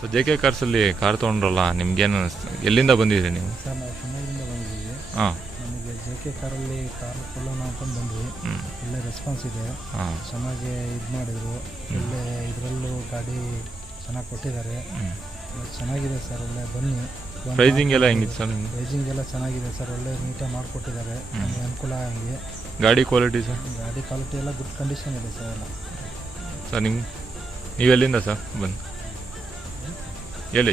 So J K ಕಾರ್ಸಲ್ಲಿ car ತೊಗೊಂಡ್ರಲ್ಲ ನಿಮ್ಗೇನು ಅನಿಸ್ತು? ಎಲ್ಲಿಂದ ಬಂದಿದ್ದೀರಿ ನೀವು? ಸರ್ ನಾವು ಶಿವಮೊಗ್ಗದಿಂದ ಬಂದಿದ್ದೀವಿ. ಹಾಂ. ನಮಗೆ ಜೆ ಕೆ ಕಾರಲ್ಲಿ ಕಾರ್ ಕೊಳ್ಳೋಣ ಅಂದ್ಕೊಂಡು ಬಂದ್ವಿ. ಒಳ್ಳೆ ರೆಸ್ಪಾನ್ಸ್ ಇದೆ. ಹಾಂ. ಚೆನ್ನಾಗಿ ಇದು ಮಾಡಿದರು. ಒಳ್ಳೆ ಇದರಲ್ಲೂ ಗಾಡಿ ಚೆನ್ನಾಗಿ ಕೊಟ್ಟಿದ್ದಾರೆ. ಚೆನ್ನಾಗಿದೆ ಸರ್. ಒಳ್ಳೆ ಬನ್ನಿ. ಪ್ರೈಸಿಂಗ್ ಎಲ್ಲ ಹೆಂಗಿತ್ತು ಸರ್ ನಿಮ್ಗೆ? ಪ್ರೈಸಿಂಗ್ ಎಲ್ಲ ಚೆನ್ನಾಗಿದೆ ಸರ್. ಒಳ್ಳೆ ನೀಟಾಗಿ ಮಾಡಿಕೊಟ್ಟಿದ್ದಾರೆ. ನಮಗೆ ಅನುಕೂಲ ಹಂಗೆ. ಗಾಡಿ ಕ್ವಾಲಿಟಿ ಸರ್? ಗಾಡಿ ಕ್ವಾಲಿಟಿ ಎಲ್ಲ ಗುಡ್ ಕಂಡೀಷನ್ ಇದೆ ಸರ್ ಎಲ್ಲ. ಸರ್ ನೀವೆಲ್ಲಿಂದ ಸರ್ ಬಂದು ಎಲ್ಲಿ?